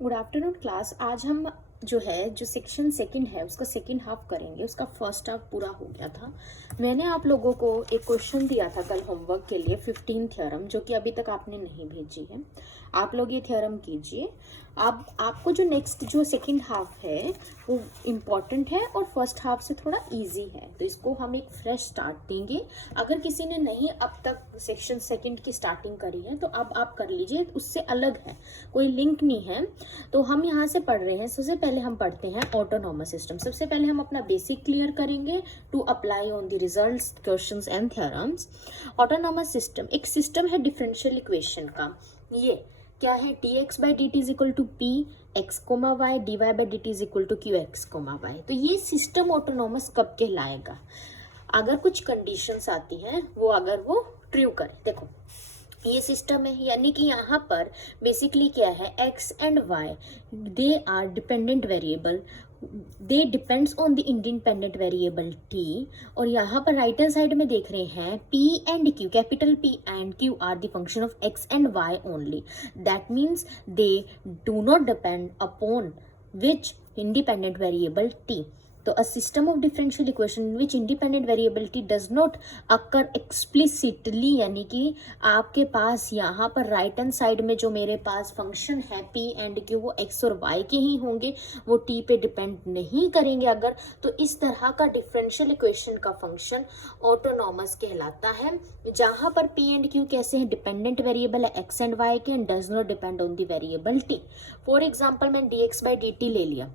Good afternoon class. आज हम जो सेक्शन सेकंड है उसका सेकंड हाफ करेंगे। उसका फर्स्ट हाफ पूरा हो गया था। मैंने आप लोगों को एक क्वेश्चन दिया था कल होमवर्क के लिए 15 थ्योरम, जो कि अभी तक आपने नहीं भेजी है। आप लोग ये थ्योरम कीजिए। अब आपको जो नेक्स्ट जो सेकंड हाफ है वो इम्पॉर्टेंट है और फर्स्ट हाफ से थोड़ा इजी है, तो इसको हम एक फ्रेश स्टार्ट देंगे। अगर किसी ने नहीं अब तक सेक्शन सेकंड की स्टार्टिंग करी है तो अब आप कर लीजिए, उससे अलग है, कोई लिंक नहीं है। तो हम यहाँ से पढ़ रहे हैं। सबसे पहले हम पढ़ते हैं ऑटोनॉमस सिस्टम। सबसे पहले हम अपना बेसिक क्लियर करेंगे to apply on the results, questions and theorems. Autonomous system एक सिस्टम है डिफरेंशियल इक्वेशन का। ये क्या है? dx by d t is equal to P x comma y, d y by d t is equal to Q x comma y. तो ये system autonomous कब कहलाएगा? अगर कुछ कंडीशंस आती हैं, वो अगर वो ट्रू करे। देखो ये सिस्टम है, यानी कि यहाँ पर बेसिकली क्या है, x and y they are dependent variable, they depends on the independent variable t। और यहाँ पर राइट हैंड साइड में देख रहे हैं p and q, capital P and Q are the function of x and y only. That means they do not depend upon which independent variable t। तो a system of differential equation in which independent variability does not occur explicitly, यानी कि आपके पास यहाँ पर right hand side में जो मेरे पास function है p एंड q वो x और y के ही होंगे, वो t पे डिपेंड नहीं करेंगे अगर, तो इस तरह का डिफरेंशियल इक्वेशन का फंक्शन ऑटोनॉमस कहलाता है। जहाँ पर p एंड q कैसे हैं, डिपेंडेंट वेरिएबल है x एंड y के and does not depend on the variable t। For example मैंने dx बाई डी टी ले लिया,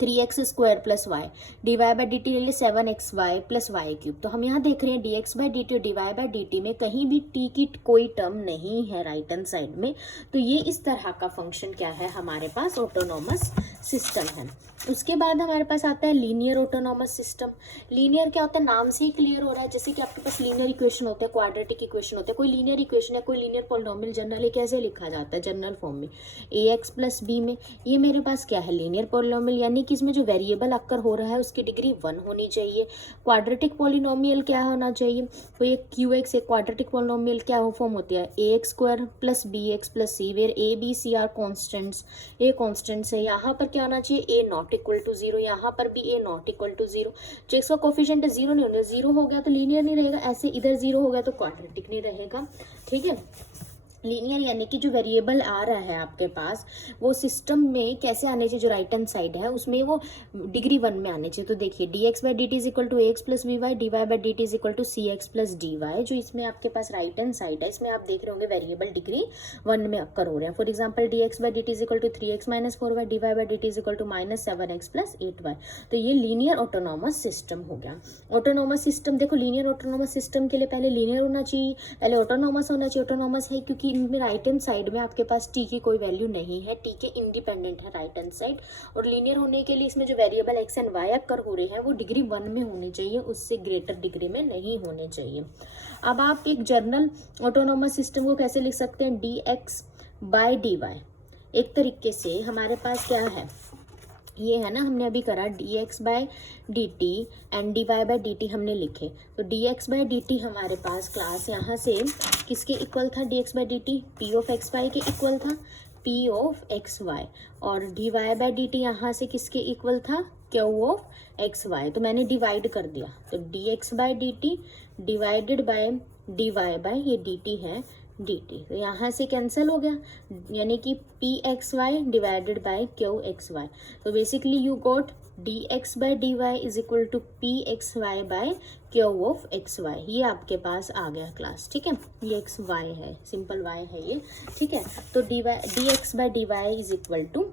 3x square plus y, d y by d t ले लिया 7xy plus Y cube. तो हम यहाँ देख रहे हैं dx बाई डी टी और d y by d t में कहीं भी t की कोई टर्म नहीं है राइट हैंड साइड में। तो ये इस तरह का फंक्शन क्या है, हमारे पास ऑटोनॉमस सिस्टम है। उसके बाद हमारे पास आता है लीनियर ऑटोनॉमस सिस्टम। लीनियर क्या होता है, नाम से ही क्लियर हो रहा है। जैसे कि आपके पास लीनियर इक्वेशन होते हैं, क्वाड्रेटिक इक्वेशन होते हैं, कोई लीनियर इक्वेशन है, कोई लीनियर पॉलिनोमियल जनरली कैसे लिखा जाता है, जनरल फॉर्म में ax प्लस बी में। ये मेरे पास क्या है, लीनियर पॉलिनोमियल, यानी कि इसमें जो वेरिएबल अक्कर हो रहा है उसकी डिग्री 1 होनी चाहिए। क्वाड्रेटिक पॉलिनोमियल क्या होना चाहिए, तो ये क्यू एक्स, एक क्वाड्रेटिक पॉलिनोमियल क्या फॉर्म होती है, a x square plus b x plus c, where a b c are constants. A constants है। यहाँ पर क्या होना चाहिए, ए नॉट इक्वल टू 0, यहाँ पर भी ए नॉट इक्वल टू 0। जो इसका कोफिशिएंट है 0 नहीं होगा, 0 हो गया तो लीनियर नहीं रहेगा, ऐसे इधर 0 हो गया तो क्वाड्रेटिक नहीं रहेगा। ठीक है, लीनियर यानी कि जो वेरिएबल आ रहा है आपके पास वो सिस्टम में कैसे आने चाहिए, जो राइट हैंड साइड है उसमें वो डिग्री 1 में आने चाहिए। तो देखिए dx by d t is equal to x plus b y, d y by d t is equal to c x plus d y. जो इसमें आपके पास राइट हैंड साइड है, इसमें आप देख रहे होंगे वेरिएबल डिग्री 1 में अक्कर हो रहे हैं। For example dx by d t is equal to 3x minus 4y, d y by d t is equal to minus 7x plus 8y। तो ये लीनियर ऑटोनॉमस सिस्टम हो गया। ऑटोनॉमस सिस्टम देखो, linear autonomous system के लिए पहले linear होना चाहिए, पहले ऑटोनॉमस होना चाहिए। ऑटोनॉमस है क्योंकि इनमें राइट हैंड साइड में आपके पास t की कोई वैल्यू नहीं है, t के इंडिपेंडेंट है राइट हैंड साइड। और लीनियर होने के लिए इसमें जो variable x and y occur हो रहे हैं वो डिग्री 1 में होनी चाहिए, उससे ग्रेटर डिग्री में नहीं होने चाहिए। अब आप एक जर्नल ऑटोनॉमस सिस्टम को कैसे लिख सकते हैं, dx बाई डी वाई। एक तरीके से हमारे पास क्या है, ये है ना, हमने अभी करा dx by d t and d y by d t हमने लिखे। तो dx बाई डी टी हमारे पास क्लास यहाँ से किसके इक्वल था, dx by d t p of x y के इक्वल था, p ऑफ एक्स वाई। और d y by d t यहाँ से किसके इक्वल था, q ऑफ एक्स वाई। तो मैंने डिवाइड कर दिया, तो dx by d t divided by d y by ये डी टी है dt। तो यहाँ से कैंसिल हो गया, यानी कि P x y divided by Q x y. तो basically you got dx by d y is equal to P x y by Q of x y. ये आपके पास आ गया क्लास। ठीक है, ये एक्स वाई है, सिंपल y है ये। ठीक है, तो dx by d y is equal to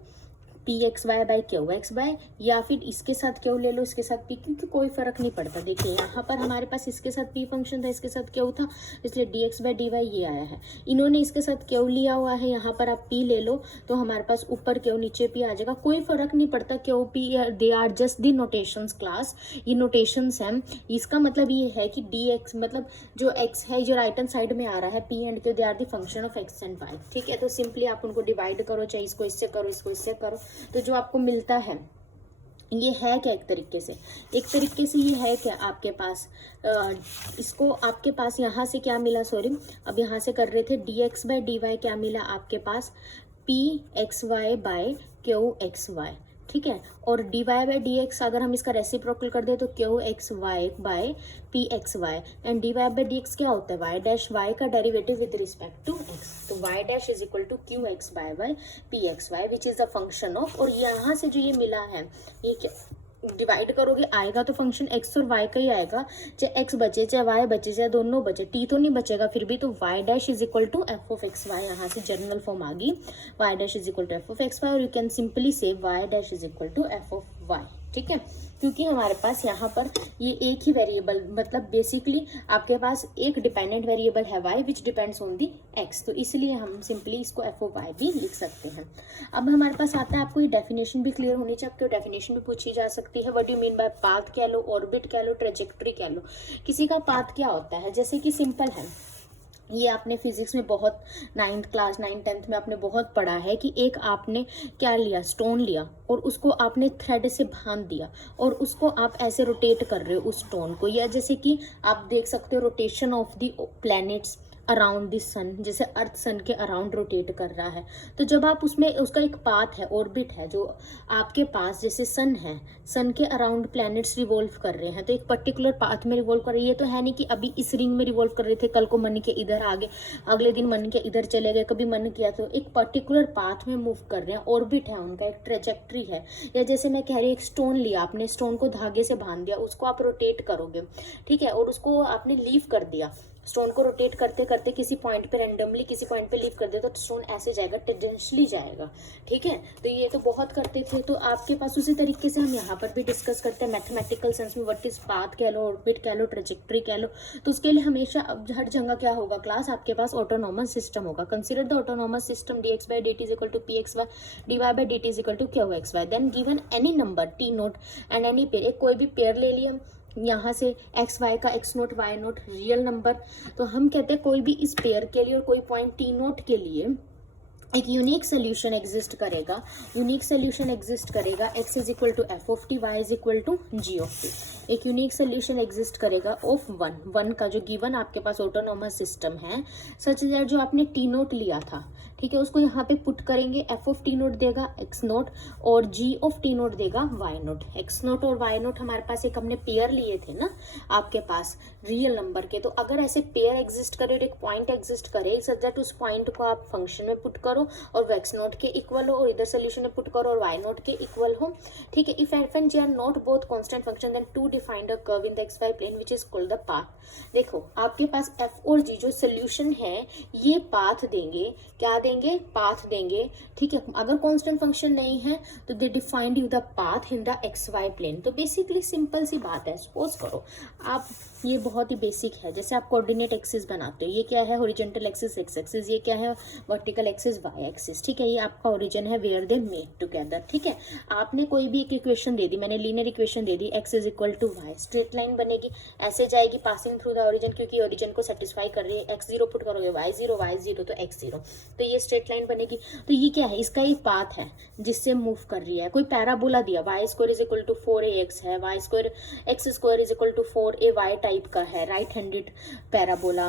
P x y by Q x y, या फिर इसके साथ क्यू ले लो, इसके साथ पी, क्योंकि कोई फर्क नहीं पड़ता। देखिए यहाँ पर हमारे पास इसके साथ पी फंक्शन था, इसके साथ क्यू था, इसलिए d x by d y ये आया है। इन्होंने इसके साथ क्यू लिया हुआ है, यहाँ पर आप पी ले लो तो हमारे पास ऊपर क्यू नीचे पी आ जाएगा, कोई फर्क नहीं पड़ता q p, they are just the notations class, ये नोटेशंस हैं। इसका मतलब ये है कि डी एक्स मतलब जो एक्स है जो राइट हैंड साइड में आ रहा है, p and q they are the function of x and y. ठीक है, तो सिंपली आप उनको डिवाइड करो, चाहे इसको इससे करो, इसको इससे करो, तो जो आपको मिलता है ये है क्या, एक तरीके से ये है क्या आपके पास, इसको आपके पास यहाँ से क्या मिला, सॉरी अब यहाँ से कर रहे थे dx बाई डी वाई, क्या मिला आपके पास P x y by Q x y, ठीक है। और d y by d x अगर हम इसका रेसिप्रोकल कर दे तो Q x y by P x y, and d y by d x क्या होता है, वाई डैश वाई का derivative with respect to x, तो y dash is equal to Q x y by P x y which is the function of, और यहाँ से जो ये मिला है ये क्या डिवाइड करोगे आएगा तो फंक्शन एक्स और वाई का ही आएगा, चाहे एक्स बचे चाहे वाई बचे चाहे दोनों बचे, टी तो नहीं बचेगा फिर भी, तो y dash is equal to f of x y, यहाँ से जनरल फॉर्म आ गई y dash is equal to f of x y, और यू कैन सिंपली से y dash is equal to f of y, ठीक है। क्योंकि हमारे पास यहाँ पर ये एक ही वेरिएबल, मतलब बेसिकली आपके पास एक डिपेंडेंट वेरिएबल है y which depends on the x, तो इसलिए हम सिंपली इसको एफ ऑफ वाई भी लिख सकते हैं। अब हमारे पास आता है, आपको ये डेफिनेशन भी क्लियर होनी चाहिए, आपको डेफिनेशन भी पूछी जा सकती है। What do you mean by path कह लो, ऑर्बिट कह लो, ट्रेजेक्ट्री कह लो। किसी का पाथ क्या होता है, जैसे कि सिंपल है, ये आपने फिजिक्स में बहुत 9th क्लास 9th 10th में आपने बहुत पढ़ा है कि एक आपने क्या लिया, स्टोन लिया और उसको आपने थ्रेड से बांध दिया और उसको आप ऐसे रोटेट कर रहे हो उस स्टोन को, या जैसे कि आप देख सकते हो rotation of the planets around the sun, जैसे अर्थ सन के अराउंड रोटेट कर रहा है, तो जब आप उसमें उसका एक पाथ है, ऑर्बिट है, जो आपके पास जैसे सन है, सन के अराउंड प्लैनेट्स रिवॉल्व कर रहे हैं, तो एक पर्टिकुलर पाथ में रिवॉल्व कर रही है, तो है नहीं कि अभी इस रिंग में रिवॉल्व कर रहे थे, कल को मन के इधर आ गए, अगले दिन मन के इधर चले गए, कभी मन किया, तो एक पर्टिकुलर पाथ में मूव कर रहे हैं, ऑर्बिट है उनका, एक ट्रेजेक्ट्री है। या जैसे मैं कह रही हूँ, एक स्टोन लिया आपने, स्टोन को धागे से बांध दिया, उसको आप रोटेट करोगे, ठीक है, और उसको आपने लीव कर दिया, स्टोन को रोटेट करते करते किसी पॉइंट पे रैंडमली किसी पॉइंट पे लीव कर दे तो स्टोन ऐसे जाएगा, टेंजेंशियली जाएगा, ठीक है। तो ये तो बहुत करते थे, तो आपके पास उसी तरीके से हम यहाँ पर भी डिस्कस करते हैं मैथमेटिकल सेंस में, व्हाट इज पाथ कह लो, ऑर्बिट कह लो, ट्रेजेक्ट्री कह लो, तो उसके लिए हमेशा हर जगह क्या होगा क्लास, आपके पास ऑटोनॉमस सिस्टम होगा। Consider the autonomous system d x by d t is equal to P x y, d y by d t is equal to Q x y, then given any number t nought and any pair, एक कोई भी pair ले लिया यहाँ से x y का, x note y nought real number, तो हम कहते हैं कोई भी इस पेयर के लिए और कोई पॉइंट टी नोट के लिए एक यूनिक सोल्यूशन एग्जिस्ट करेगा, यूनिक सोल्यूशन एग्जिस्ट करेगा, x is equal to f of t, y is equal to g of t, एक यूनिक सोल्यूशन एग्जिस्ट करेगा ऑफ वन का जो गिवन आपके पास ऑटोनॉमस सिस्टम है, सच दैट जो आपने टी नोट लिया था, ठीक है, उसको यहाँ पे पुट करेंगे, एफ ऑफ टी नोट देगा एक्स नोट और जी ऑफ टी नोट देगा वाई नोट। एक्स नोट और वाई नोट हमारे पास एक हमने पेयर लिए थे ना आपके पास रियल नंबर के, तो अगर ऐसे पेयर एग्जिस्ट करे और एक पॉइंट एग्जिस्ट करे, सच दैट उस पॉइंट को आप फंक्शन में पुट करो और वो एक्स नोट के इक्वल हो और इधर सोल्यूशन में पुट करो और वाई नोट के इक्वल हो, ठीक है। If f and g are not both constant function then to defined a curve in the x y plane which is called the path. देखो आपके पास एफ और जी जो सोल्यूशन है ये पाथ देंगे, क्या देंगे, पाथ देंगे, ठीक है। अगर कांस्टेंट फंक्शन नहीं है तो they defined you the path in the x y plane. तो बेसिकली सिंपल सी बात है, सपोज करो आप, ये बहुत ही बेसिक है, जैसे आप कोऑर्डिनेट एक्सिस बनाते हो, ये क्या है हॉरिजॉन्टल एक्सिस एक्स एक्सिस, ये क्या है वर्टिकल एक्सिस वाई एक्सिस, ठीक है, ये आपका ओरिजिन है वेयर दे मेट टुगेदर, ठीक है। आपने कोई भी एक इक्वेशन दे दी, मैंने लीनियर इक्वेशन दे दी, x is equal to y, straight line बनेगी, ऐसे जाएगी पासिंग थ्रू द ओरिजिन, क्योंकि ओरिजिन को सेटिस्फाई कर रही है, एक्स जीरो पुट करोगे वाई जीरो तो एक्स जीरो, तो ये स्ट्रेट लाइन बनेगी। तो ये क्या है, इसका एक पाथ है जिससे मूव कर रही है। कोई पैराबोला दिया, y square is equal to 4ax है, y square x square is equal to 4ay type का है, right handed parabola,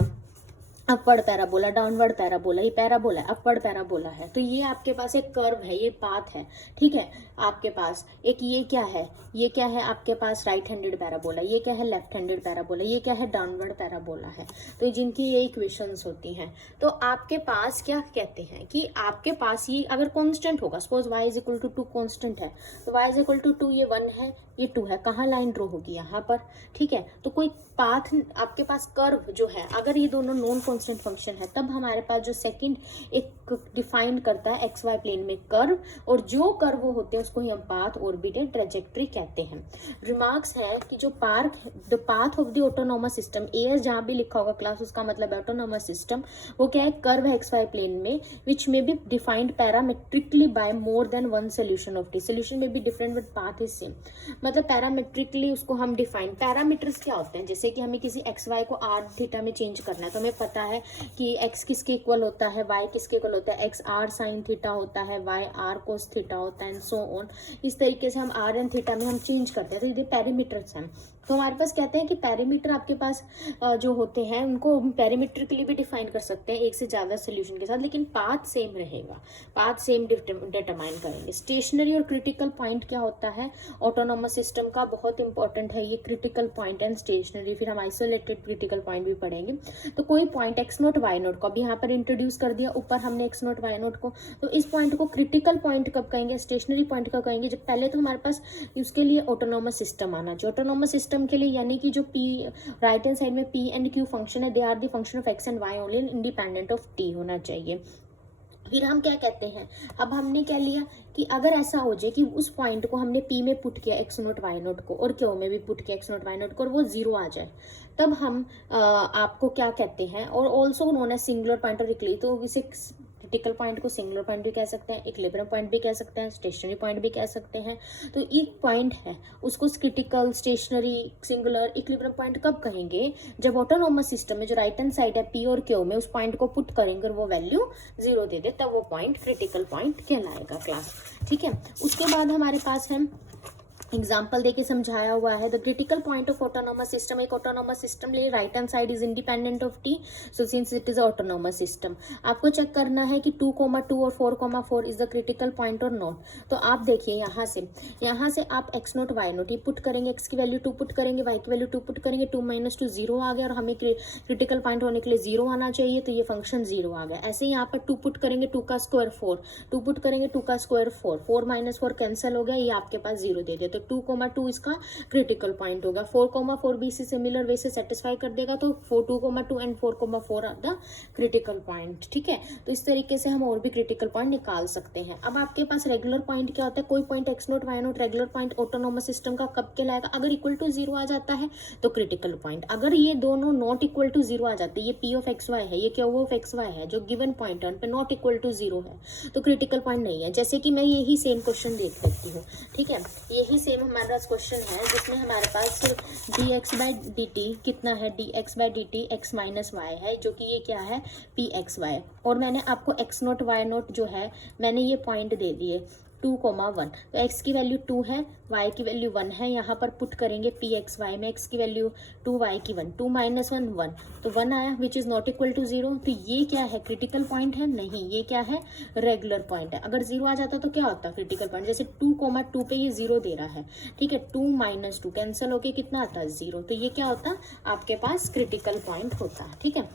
upward parabola, downward parabola, ये पैराबोला है, अपवर्ड पैराबोला है। तो ये आपके पास एक कर्व है, ये पाथ है, ठीक है। आपके पास एक ये क्या है, ये क्या है आपके पास राइट हैंडेड पैराबोला, ये क्या है लेफ्ट हैंडेड पैराबोला, ये क्या है डाउनवर्ड पैराबोला है। तो जिनकी ये इक्वेशंस होती हैं, तो आपके पास क्या कहते हैं कि आपके पास ये अगर कांस्टेंट होगा, suppose y is equal to 2 constant है, तो y इज इक्वल टू 2, ये 1 है, ये 2 है, कहाँ लाइन ड्रॉ होगी, यहाँ पर, ठीक है। तो कोई पाथ आपके पास कर्व जो है, अगर ये दोनों नॉन कांस्टेंट फंक्शन है, तब हमारे पास जो सेकंड एक डिफाइन करता है एक्स वाई प्लेन में कर्व, और जो कर्व होते हैं उसको ही हम पाथ, ऑर्बिट एंड ट्रेजेक्ट्री कहते हैं। रिमार्क्स है कि जो the path of the autonomous system, as जहाँ भी लिखा होगा क्लास उसका मतलब ऑटोनॉमस सिस्टम, वो क्या है, कर्व है एक्स वाई प्लेन में विच में be defined parametrically by more than one solution of t, solution में भी different but path is same, मतलब पैरामेट्रिकली उसको हम डिफाइन, पैरामीटर्स क्या होते हैं, जैसे कि हमें किसी एक्स वाई को आर थीटा में चेंज करना है, तो हमें पता है कि एक्स किसके इक्वल होता है, वाई किसके इक्वल होता है, एक्स आर साइन थीटा होता है, वाई आर कोस थीटा होता है, एंड सो ऑन। इस तरीके से हम आर एंड थीटा में हम चेंज करते हैं, तो ये पैरामीटर्स हैं। तो हमारे पास कहते हैं कि पैरामीटर आपके पास जो होते हैं उनको पैरामीटर के लिए भी डिफाइन कर सकते हैं एक से ज़्यादा सोल्यूशन के साथ, लेकिन पाथ सेम रहेगा, पाथ सेम डिटरमाइन करेंगे। स्टेशनरी और क्रिटिकल पॉइंट क्या होता है ऑटोनोमस सिस्टम का, बहुत इंपॉर्टेंट है ये क्रिटिकल पॉइंट एंड स्टेशनरी। फिर हम आइसोलेटेड क्रिटिकल पॉइंट भी पढ़ेंगे। तो कोई point x note y nought को अभी यहाँ पर इंट्रोड्यूस कर दिया, ऊपर हमने एक्स नोट वाई नोट को, तो इस पॉइंट को क्रिटिकल पॉइंट कब कहेंगे, स्टेशनरी पॉइंट कब कहेंगे, जब पहले तो हमारे पास उसके लिए ऑटोनोमस सिस्टम आना चाहिए। ऑटोनोमस सिस्टम के लिए यानी कि जो पी राइट हैंड साइड में पी एंड क्यू फंक्शन है, they are the function of x and y only independent of t होना चाहिए। फिर हम क्या कहते हैं, अब हमने क्या लिया कि अगर ऐसा हो जाए कि उस पॉइंट को हमने पी में पुट किया एक्स नोट वाई नोट को और क्यू में भी पुट किया एक्स नोट वाई नोट को और वो जीरो आ जाए, तब हम आपको क्या कहते हैं, और also known as singular point और इक्वली, तो इसे क्रिटिकल पॉइंट को सिंगुलर पॉइंट भी कह सकते हैं, इक्विलिब्रियम पॉइंट भी कह सकते हैं, स्टेशनरी पॉइंट भी कह सकते हैं। तो एक पॉइंट है उसको critical, stationary, singular, equilibrium point कब कहेंगे, जब ऑटोनोमस सिस्टम में जो राइट हैंड साइड है पी और क्यू में उस पॉइंट को पुट करेंगे और वो वैल्यू जीरो दे दे, तब वो पॉइंट क्रिटिकल पॉइंट कहलाएगा क्लास। ठीक है, उसके बाद हमारे पास है एग्जाम्पल देके समझाया हुआ है। The critical point of autonomous system, एक ऑटोनोमस सिस्टम ले, right hand side is independent of T, so since it is autonomous system, आपको चेक करना है कि 2,2 और 4,4 इज द क्रिटिकल पॉइंट और नॉट। तो आप देखिए यहाँ से आप एक्स नोट वाई नोट ये पुट करेंगे, एक्स की वैल्यू 2 पुट करेंगे, वाई की वैल्यू 2 पुट करेंगे, 2 - 2 0 आ गया और हमें क्रिटिकल पॉइंट होने के लिए 0 आना चाहिए, तो ये फंक्शन 0 आ गया। ऐसे ही यहाँ पर 2 पुट करेंगे, 2 का स्क्वायर 4, 2 पुट करेंगे, 2 का स्क्वायर 4, 4 - 4 कैंसिल हो गया, ये आपके पास 0 दे दिया, तो 2,2 का क्रिटिकल पॉइंट होगा। 4,4 भी इसी सिमिलर वे से सेटिस्फाई कर देगा, तो 2,2 and 4,4 are the critical point. ठीक है, तो इस तरीके से हम और भी क्रिटिकल पॉइंट निकाल सकते हैं। अब आपके पास रेगुलर पॉइंट क्या होता है, कोई point x note y nought regular point autonomous system का कब कहलाएगा, अगर इक्वल टू 0 आ जाता है तो क्रिटिकल पॉइंट। अगर ये दोनों नॉट इक्वल टू 0 आ जाते हैं, ये पी ऑफ एक्स वाई है, ये क्यू ऑफ एक्स वाई है, जो गिवन पॉइंट है उन पे नॉट इक्वल टू 0 है, तो क्रिटिकल पॉइंट नहीं है। जैसे कि मैं यही सेम क्वेश्चन देख सकती हूँ। ठीक है, यही सेम हमारे पास क्वेश्चन है जिसमें हमारे पास dx/dt कितना है, dx/dt x - y है, जो कि ये क्या है pxy, और मैंने आपको x नोट y नोट जो है मैंने ये पॉइंट दे दिए 2,1, तो x की वैल्यू 2 है, y की वैल्यू 1 है, यहाँ पर पुट करेंगे pxy में, x की वैल्यू 2, y की 1, 2 - 1 1, तो 1 आया which is not equal to 0। तो ये क्या है, क्रिटिकल पॉइंट है? नहीं, ये क्या है, रेगुलर पॉइंट है। अगर 0 आ जाता तो क्या होता क्रिटिकल पॉइंट, जैसे 2,2 पे ये 0 दे रहा है, ठीक है, 2 - 2 कैंसिल होके कितना आता है 0, तो ये क्या होता आपके पास क्रिटिकल पॉइंट होता है। ठीक है,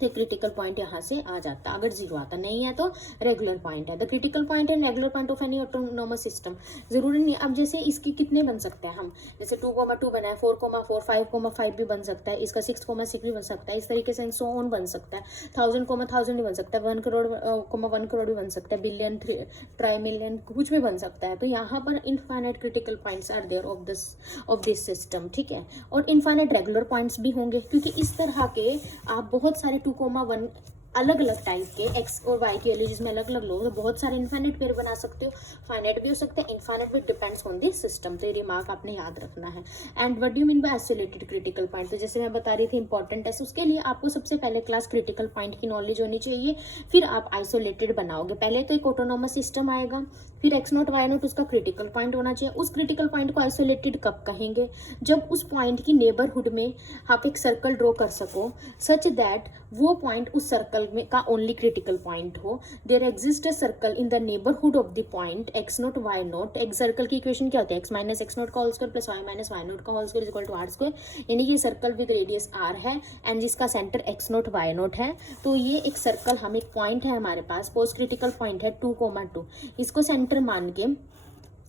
तो क्रिटिकल पॉइंट यहाँ से आ जाता, अगर 0 आता, नहीं है तो रेगुलर पॉइंट है। The critical point and regular point of any autonomous system, जरूरी नहीं। अब जैसे इसकी कितने बन सकते हैं हम, जैसे 2,2 बना है, 4,4, 5,5 भी बन सकता है, इसका 6,6 भी बन सकता है, इस तरीके से सो ऑन बन सकता है, 1,000,000 भी बन सकता है, 1 करोड़ 1 करोड़ भी बन सकता है, बिलियन, ट्राई मिलियन, कुछ भी बन सकता है। तो यहाँ पर infinite critical points are there of this system. ठीक है, और इनफाइनाइट रेगुलर पॉइंट्स भी होंगे, क्योंकि इस तरह के आप बहुत सारे 2,1 अलग अलग टाइप के एक्स और वाई की वैल्यू जिसमें अलग अलग लोग, तो बहुत सारे इनफाइनाइट पेयर बना सकते हो, फाइनाइट भी हो सकते हैं, इनफाइनाइट भी डिपेंड्स ऑन दिस सिस्टम। तो ये रिमार्क आपने याद रखना है। And what do you mean by isolated critical point, तो जैसे मैं बता रही थी इंपॉर्टेंट है, उसके लिए आपको सबसे पहले क्लास क्रिटिकल पॉइंट की नॉलेज होनी चाहिए, फिर आप आइसोलेटेड बनाओगे। पहले तो एक ऑटोनोमस सिस्टम आएगा, फिर एक्स नोट वाई नोट उसका क्रिटिकल पॉइंट होना चाहिए। उस क्रिटिकल पॉइंट को आइसोलेटेड कब कहेंगे, जब उस पॉइंट की नेबरहुड में आप एक सर्कल ड्रॉ कर सको सच दैट वो पॉइंट उस सर्कल में का ओनली क्रिटिकल पॉइंट हो। There exist a circle in the neighbourhood of the point x note y naught. एक सर्कल की इक्वेशन क्या होती है, x - x नोट का whole square plus y - y naught का whole square equal to r square, यानी कि ये सर्कल विद रेडियस r है एंड जिसका centre x naught y note है। तो ये एक सर्कल, हम एक पॉइंट है हमारे पास, पोस्ट क्रिटिकल पॉइंट है 2,2, इसको सेंटर मान के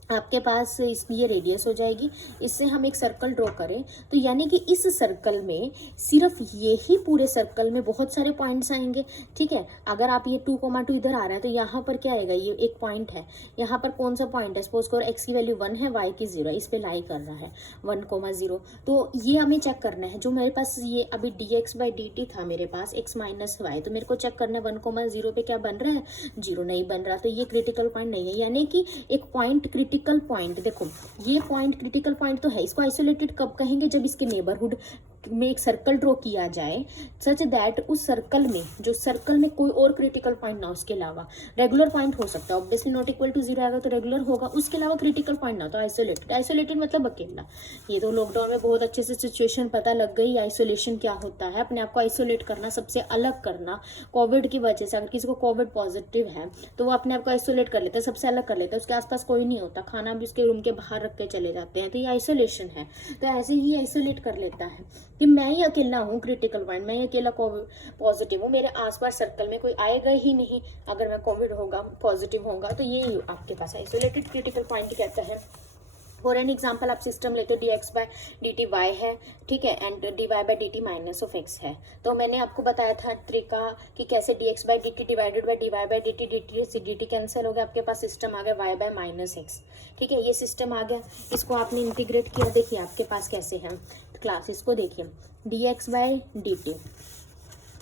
आपके पास इसकी ये रेडियस हो जाएगी, इससे हम एक सर्कल ड्रॉ करें, तो यानी कि इस सर्कल में सिर्फ ये ही पूरे सर्कल में बहुत सारे पॉइंट्स आएंगे। ठीक है, अगर आप ये 2,2 इधर आ रहा है तो यहाँ पर क्या आएगा, ये एक पॉइंट है, यहाँ पर कौन सा पॉइंट है, सपोज करो एक्स की वैल्यू 1 है, वाई की 0 है, इस पे लाई कर रहा है 1,0, तो ये हमें चेक करना है। जो मेरे पास ये अभी dx/dt था मेरे पास x - y, तो मेरे को चेक करना है 1,0 पे क्या बन रहा है, 0 नहीं बन रहा, तो ये क्रिटिकल पॉइंट नहीं है। यानी कि एक पॉइंट क्रिटिकल पॉइंट, देखो ये पॉइंट क्रिटिकल पॉइंट तो है, इसको आइसोलेटेड कब कहेंगे, जब इसके नेबरहुड में एक सर्कल ड्रॉ किया जाए सच दैट उस सर्कल में, जो सर्कल में कोई और क्रिटिकल पॉइंट ना, उसके अलावा रेगुलर पॉइंट हो सकता है, ऑब्वियसली नॉट इक्वल टू 0 आएगा तो रेगुलर होगा, उसके अलावा क्रिटिकल पॉइंट ना, तो आइसोलेटेड। आइसोलेटेड मतलब अकेला। ये तो लॉकडाउन में बहुत अच्छे से सिचुएशन पता लग गई आइसोलेशन क्या होता है, अपने आप को आइसोलेट करना, सबसे अलग करना। कोविड की वजह से अगर किसी को कोविड पॉजिटिव है तो वो अपने आप को आइसोलेट कर लेता है, सबसे अलग कर लेता है, उसके आसपास कोई नहीं होता, खाना भी उसके रूम के बाहर रख के चले जाते हैं, तो ये आइसोलेशन है। तो ऐसे ही आइसोलेट कर लेता है कि मैं ही अकेला हूँ क्रिटिकल पॉइंट, मैं ही अकेला कोविड पॉजिटिव हूँ, मेरे आसपास सर्कल में कोई आएगा ही नहीं अगर मैं कोविड होगा पॉजिटिव होगा, तो ये आपके पास आइसोलेटेड क्रिटिकल पॉइंट कहता है। फॉर एन एग्जाम्पल आप सिस्टम लेते हो dx बाय dt y है, ठीक है, and dy by dt minus of x है। तो मैंने आपको बताया था तरीका कि कैसे dx by dt divided by dy by dt, dt cancel हो गया, आपके पास सिस्टम आ गया y बाय माइनस x, ठीक है, ये सिस्टम आ गया। इसको आपने इंटीग्रेट किया, देखिए आपके पास कैसे है क्लास, इसको देखिए dx बाय dt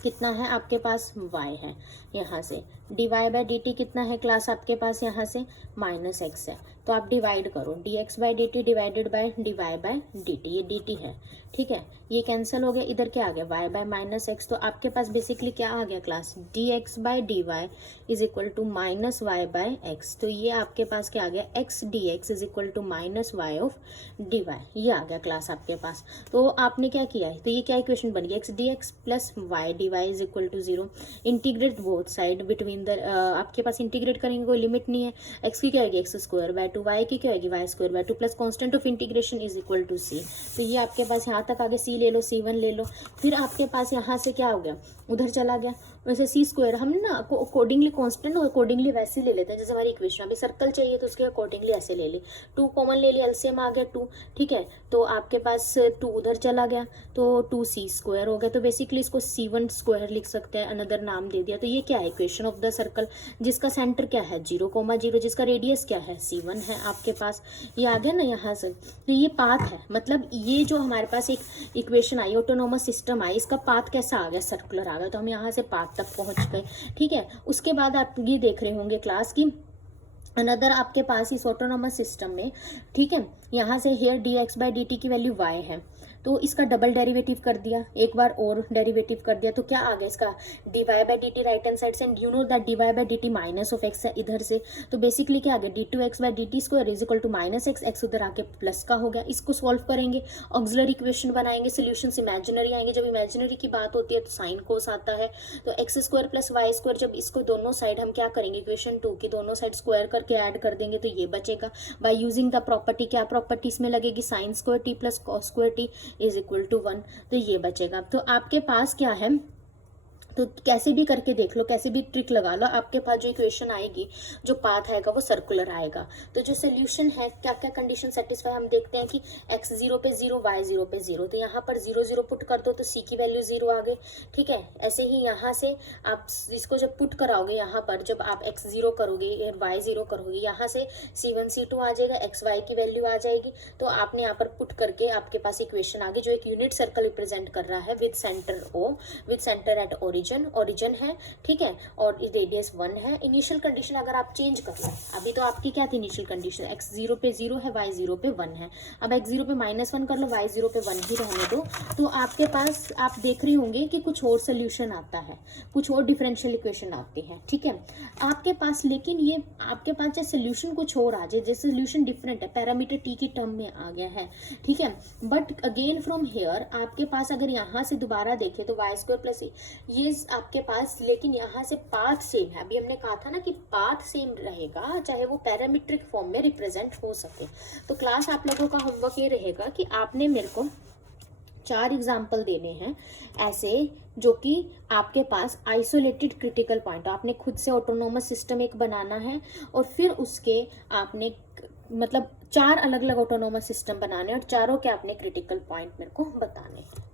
कितना है आपके पास, y है, यहाँ से dy बाय dt कितना है क्लास आपके पास, यहाँ से माइनस x है, तो आप डिवाइड करो dx by dt divided by dy by dt, ये dt है, ठीक है, ये कैंसिल हो गया, इधर क्या आ गया y बाय माइनस एक्स, तो आपके पास बेसिकली क्या आ गया class, dx by dy is equal to minus y by x, तो ये आपके पास क्या आ गया, x dx is equal to minus y of dy, ये आ गया क्लास आपके पास। तो आपने क्या किया है, तो ये क्या इक्वेशन बन गई, x dx plus y dy is equal to 0, integrate both side between the, आपके पास इंटीग्रेट करेंगे कोई लिमिट नहीं है, x की क्या आएगी एक्स स्क्वायर बाय 2, y की क्या आएगी y square by 2 plus constant of integration is equal to c, तो ये आपके पास यहाँ तक आगे c ले लो, c1 ले लो, फिर आपके पास यहाँ से क्या हो गया, उधर चला गया, वैसे सी स्क्वायर हम ना अकॉर्डिंगली कॉन्स्टेंट अकॉर्डिंगली वैसे ले लेते हैं, जैसे हमारी इक्वेशन अभी सर्कल चाहिए तो उसके अकॉर्डिंगली ऐसे ले ले, 2 कॉमन ले लिया, एलसीएम आ गया 2, ठीक है, तो आपके पास 2 उधर चला गया तो 2c स्क्वायर हो गया, तो बेसिकली इसको c1 स्क्वायर लिख सकते हैं, अनदर नाम दे दिया। तो ये क्या है, इक्वेशन ऑफ द सर्कल जिसका सेंटर क्या है 0,0, जिसका रेडियस क्या है c1 है आपके पास, ये आ गया ना यहाँ से। तो ये पाथ है, मतलब ये जो हमारे पास एक इक्वेशन आई, ऑटोनोमस सिस्टम आई, इसका पाथ कैसा आ गया, सर्कुलर आ गया, तो हम यहाँ से पाथ तक पहुँच गए, ठीक है। उसके बाद आप ये देख रहे होंगे क्लास की अनदर आपके पास इस ऑटोनोमस सिस्टम में, ठीक है, यहाँ से हेयर dx बाय dt की वैल्यू y है, तो इसका डबल डेरिवेटिव कर दिया, एक बार और डेरिवेटिव कर दिया, तो क्या आ गया इसका dy by dt right hand side से, and you know that dy by dt minus of x है इधर से, तो बेसिकली क्या आ गया d2x by dt square is equal to minus x, x उधर आके प्लस का हो गया। इसको सॉल्व करेंगे, ऑक्सिलरी इक्वेशन बनाएंगे, सोल्यूशंस इमेजिनरी आएंगे, जब इमेजिनरी की बात होती है तो साइन कोस आता है, तो x square plus y square, जब इसको दोनों साइड हम क्या करेंगे, इक्वेशन 2 की दोनों साइड स्क्वायर करके ऐड कर देंगे तो ये बचेगा, बाय यूजिंग द प्रॉपर्टी, क्या प्रॉपर्टी इसमें लगेगी, sine square t plus cos square t is equal to 1, तो ये बचेगा। तो आपके पास क्या है, तो कैसे भी करके देख लो, कैसे भी ट्रिक लगा लो, आपके पास जो इक्वेशन आएगी, जो पाथ आएगा वो सर्कुलर आएगा। तो जो सोल्यूशन है, क्या क्या कंडीशन सेटिस्फाई, हम देखते हैं कि x 0 पे 0, y 0 पे 0, तो यहाँ पर 0 0 पुट कर दो तो c की वैल्यू 0 आ गई, ठीक है। ऐसे ही यहाँ से आप इसको जब पुट कराओगे, यहाँ पर जब आप x 0 करोगे, y 0 करोगे, यहाँ से c1 c2 आ जाएगा, x y की वैल्यू आ जाएगी, तो आपने यहाँ पर पुट करके आपके पास इक्वेशन आ गई, जो एक यूनिट सर्कल रिप्रेजेंट कर रहा है with centre O, with centre at origin है, ठीक है, और रेडियस 1 है। इनिशियल कंडीशन अगर आप चेंज कर लो, अभी तो आपकी क्या थी इनिशियल कंडीशन, x 0 पे 0 है, y 0 पे 1 है, अब x 0 पे -1 कर लो, y 0 पे 1 ही रहने दो, तो आपके पास आप देख रहे होंगे कि कुछ और सोल्यूशन आता है, कुछ और डिफरेंशियल इक्वेशन आती है, ठीक है आपके पास। लेकिन ये आपके पास जैसे सोल्यूशन कुछ और आ जाए, जैसे सोल्यूशन डिफरेंट है, पैरामीटर t की टर्म में आ गया है, ठीक है, बट अगेन फ्रॉम हेयर आपके पास अगर यहाँ से दोबारा देखें तो y स्क्वायर प्लस ये आपके पास, लेकिन यहाँ से पाथ सेम है, अभी हमने कहा था ना कि पाथ सेम रहेगा, चाहे वो पैरामीट्रिक फॉर्म में रिप्रेजेंट हो सके। तो क्लास आप लोगों का होमवर्क ये रहेगा कि आपने मेरे को 4 एग्जाम्पल देने हैं ऐसे, जो कि आपके पास आइसोलेटेड क्रिटिकल पॉइंट, आपने खुद से ऑटोनोमस सिस्टम एक बनाना है, और फिर उसके आपने मतलब 4 अलग अलग ऑटोनोमस सिस्टम बनाने, और चारों के आपने क्रिटिकल पॉइंट मेरे को बताने हैं।